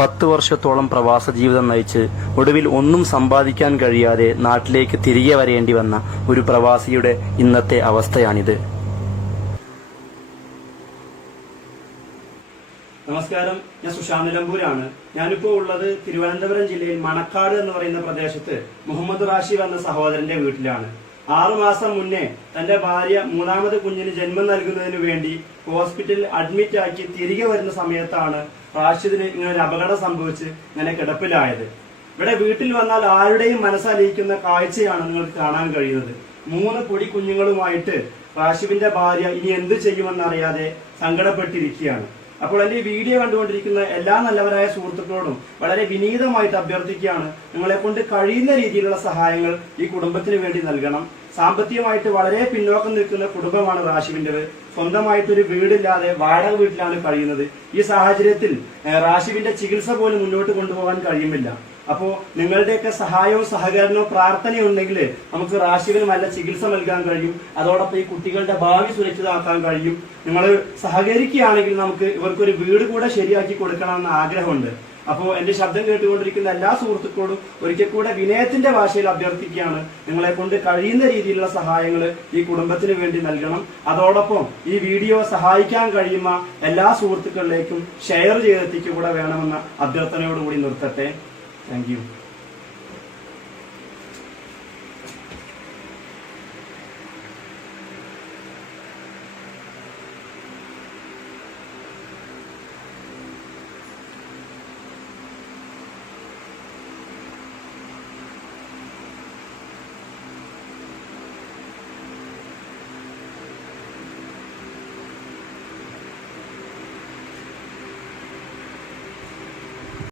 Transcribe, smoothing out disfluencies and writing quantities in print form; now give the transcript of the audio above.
10 വർഷത്തോളം പ്രവാസ ജീവിതം നയിച്ച് ഒടുവിൽ ഒന്നും സമ്പാദിക്കാൻ കഴിയാതെ നാട്ടിലേക്ക് തിരികെ വരേണ്ടി വന്ന ഒരു പ്രവാസിയുടെ ഇന്നത്തെ അവസ്ഥയാണിത്. നമസ്കാരം, ഞാൻ സുശാന്ത് നിലമ്പൂരാണ്. ഞാനിപ്പോൾ ഉള്ളത് തിരുവനന്തപുരം ജില്ലയിൽ മണക്കാട് എന്ന് പറയുന്ന പ്രദേശത്ത് മുഹമ്മദ് റാഷിദ് എന്ന സഹോദരന്റെ വീട്ടിലാണ്. 6 മാസം മുന്നേ തന്റെ ഭാര്യ 3ാമത് കുഞ്ഞിന് ജന്മം നൽകുന്നതിന് വേണ്ടി ഹോസ്പിറ്റലിൽ അഡ്മിറ്റ് ആക്കി തിരികെ വരുന്ന സമയത്താണ് റാഷിദിന് ഇങ്ങനെ ഒരു അപകടം സംഭവിച്ച് ഇങ്ങനെ കിടപ്പിലായത്. ഇവിടെ വീട്ടിൽ വന്നാൽ ആരുടെയും മനസ്സലിയിക്കുന്ന കാഴ്ചയാണ് നിങ്ങൾക്ക് കാണാൻ കഴിയുന്നത്. 3 പൊടി കുഞ്ഞുങ്ങളുമായിട്ട് റാഷിദിന്റെ ഭാര്യ ഇനി എന്ത് ചെയ്യുമെന്നറിയാതെ സങ്കടപ്പെട്ടിരിക്കുകയാണ്. അപ്പോൾ എന്റെ ഈ വീഡിയോ കണ്ടുകൊണ്ടിരിക്കുന്ന എല്ലാ നല്ലവരായ സുഹൃത്തുക്കളോടും വളരെ വിനീതമായിട്ട് അഭ്യർത്ഥിക്കുകയാണ്, നിങ്ങളെ കൊണ്ട് കഴിയുന്ന രീതിയിലുള്ള സഹായങ്ങൾ ഈ കുടുംബത്തിന് വേണ്ടി നൽകണം. സാമ്പത്തികമായിട്ട് വളരെ പിന്നോക്കം നിൽക്കുന്ന കുടുംബമാണ് റാഷിദിന്റേത്. സ്വന്തമായിട്ടൊരു വീടില്ലാതെ വാടക വീട്ടിലാണ് കഴിയുന്നത്. ഈ സാഹചര്യത്തിൽ റാഷിദിന്റെ ചികിത്സ പോലും മുന്നോട്ട് കൊണ്ടുപോകാൻ കഴിയുന്നില്ല. അപ്പോ നിങ്ങളുടെയൊക്കെ സഹായവും സഹകരണവും പ്രാർത്ഥനയും ഉണ്ടെങ്കിൽ നമുക്ക് റാഷിദിന് നല്ല ചികിത്സ നൽകാൻ കഴിയും. അതോടൊപ്പം ഈ കുട്ടികളുടെ ഭാവി സുരക്ഷിതമാക്കാൻ കഴിയും. നിങ്ങൾ സഹകരിക്കുകയാണെങ്കിൽ നമുക്ക് ഇവർക്കൊരു വീട് കൂടെ ശരിയാക്കി കൊടുക്കണമെന്ന് ആഗ്രഹമുണ്ട്. അപ്പോൾ എന്റെ ശബ്ദം കേട്ടുകൊണ്ടിരിക്കുന്ന എല്ലാ സുഹൃത്തുക്കളോടും ഒരിക്കൽ കൂടെ വിനയത്തിന്റെ ഭാഷയിൽ അഭ്യർത്ഥിക്കുകയാണ്, നിങ്ങളെ കൊണ്ട് കഴിയുന്ന രീതിയിലുള്ള സഹായങ്ങൾ ഈ കുടുംബത്തിന് വേണ്ടി നൽകണം. അതോടൊപ്പം ഈ വീഡിയോ സഹായിക്കാൻ കഴിയുന്ന എല്ലാ സുഹൃത്തുക്കളിലേക്കും ഷെയർ ചെയ്തെത്തിക്കുക കൂടെ വേണമെന്ന അഭ്യർത്ഥനയോടുകൂടി നിർത്തട്ടെ. Thank you.